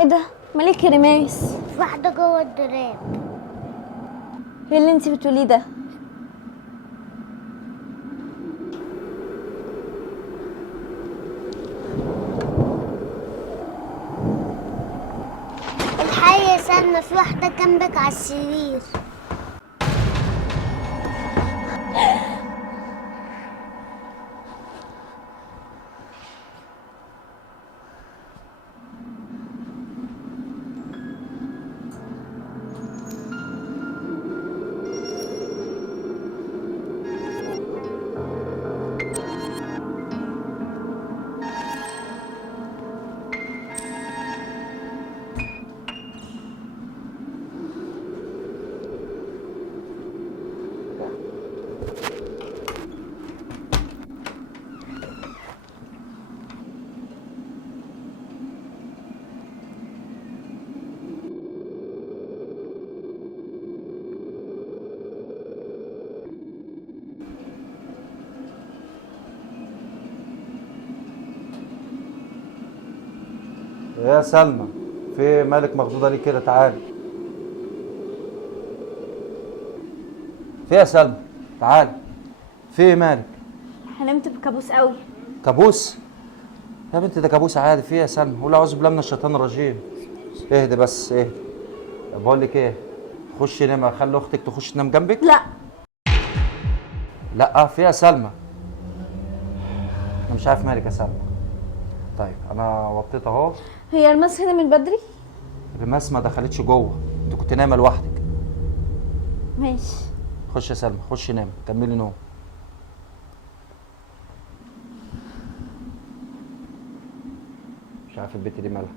ايه ده؟ مالك يا ريماس؟ في واحدة جوه الدولاب. ايه اللي انت بتقوليه ده؟ الحقي يا سلمى، في واحدة جنبك على السرير. يا سلمى، في مالك مخضوضه ليه كده؟ تعالي. في يا سلمى؟ تعالي. في إيه مالك؟ حلمت بكابوس قوي. كابوس؟ يا بنتي ده كابوس عادي. في إيه يا سلمى؟ قولي اعوذ بالله من الشيطان الرجيم. اهدي بس اهدي. بقول لك ايه، خشي نام، خلي اختك تخش تنام جنبك. لا. لا في إيه يا سلمى؟ انا مش عارف مالك يا سلمى. طيب انا وطيت اهو. هي ريماس هنا من بدري؟ ريماس ما دخلتش جوه، انت كنت نايمه لوحدك. ماشي. خش يا سلمى، خشي نام، كملي نوم. مش عارف البت دي مالها.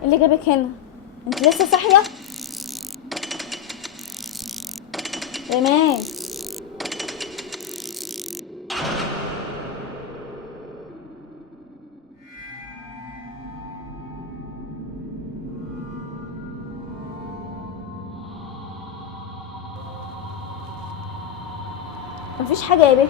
إيه اللي جابك هنا؟ انت لسه صاحيه؟ ريماس. مفيش حاجه يا بيه.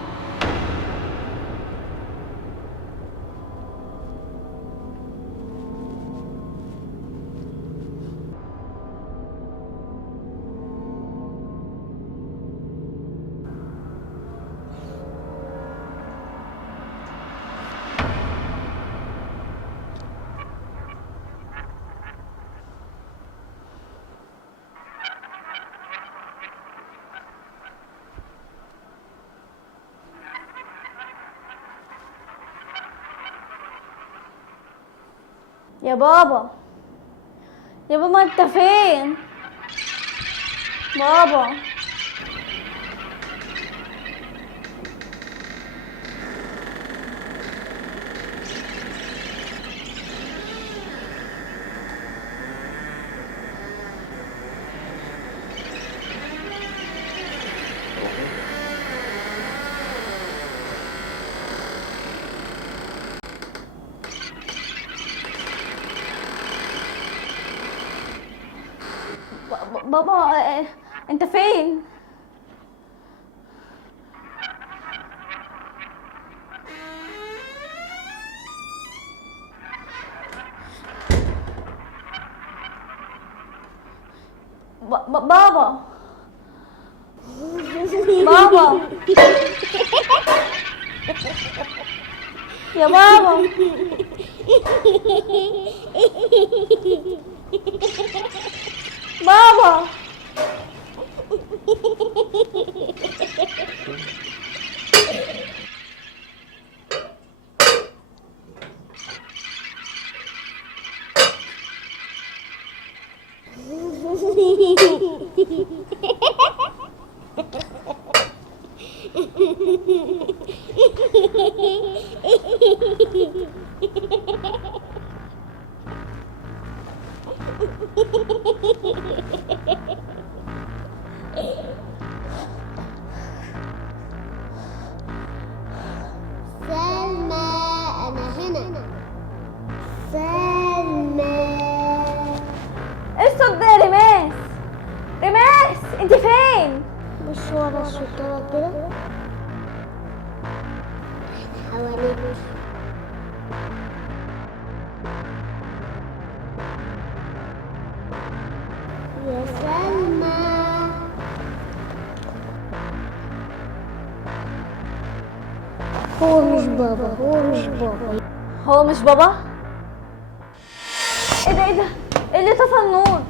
يا بابا، يا بابا انت فين؟ بابا. بابا انت فين؟ بابا. بابا. يا بابا. بابا. سلمى أنا هنا. سلمى. ايه الصوت ده يا ريماس؟ ريماس انت فين؟ مش ورا الشطرة كده؟ احنا حواليك. يا سلمى. هو مش بابا، هو مش بابا. هو مش بابا؟ ايه ده ايه ده؟ ايه اللي طفى النور؟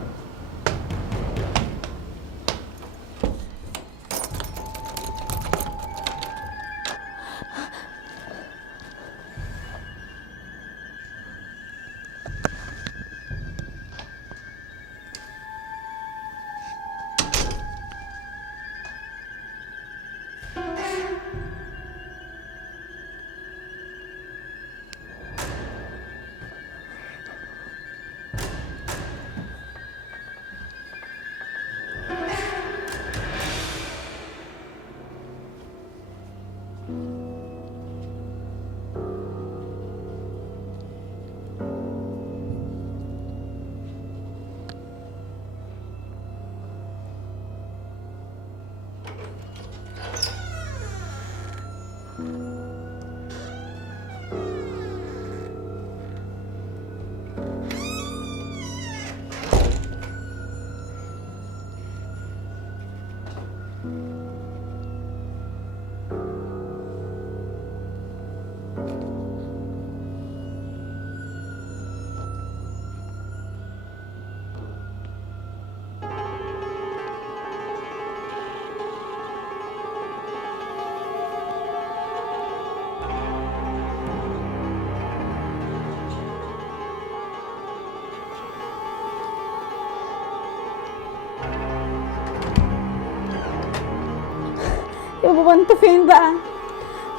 يا بابا انت فين بقى؟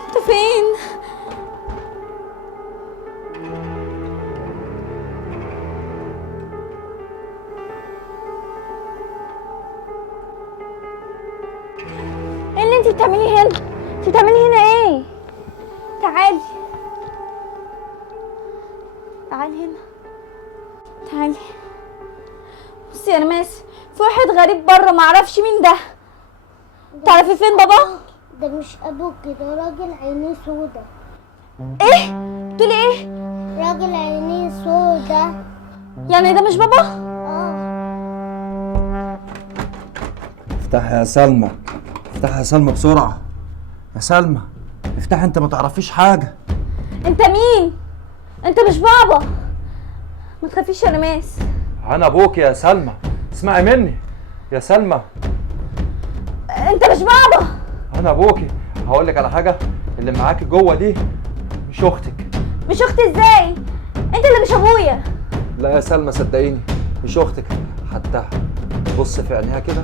انت فين؟ ايه اللي انت بتعمليه هنا؟ انت بتعملي هنا ايه؟ تعالي تعالي هنا، تعالي. بصي يا رماس، في واحد غريب بره معرفش مين ده. تعرفي فين بابا؟ ده مش ابوك، ده راجل عينيه سودا. ايه؟ تقولي ايه؟ راجل عينيه سودا. يعني ده مش بابا؟ افتحي يا سلمى، افتحي يا سلمى بسرعة. يا سلمى افتحي، انت ما تعرفيش حاجة. انت مين؟ انت مش بابا. ما تخافيش يا رماس. انا ابوك يا سلمى، اسمعي مني يا سلمى. انت مش بابا. انا ابوكي. هقول لك على حاجة، اللي معاكي جوه دي مش اختك. مش اختي ازاي؟ انت اللي مش ابويا. لا يا سلمى صدقيني مش اختك، حتى بص في عينيها كده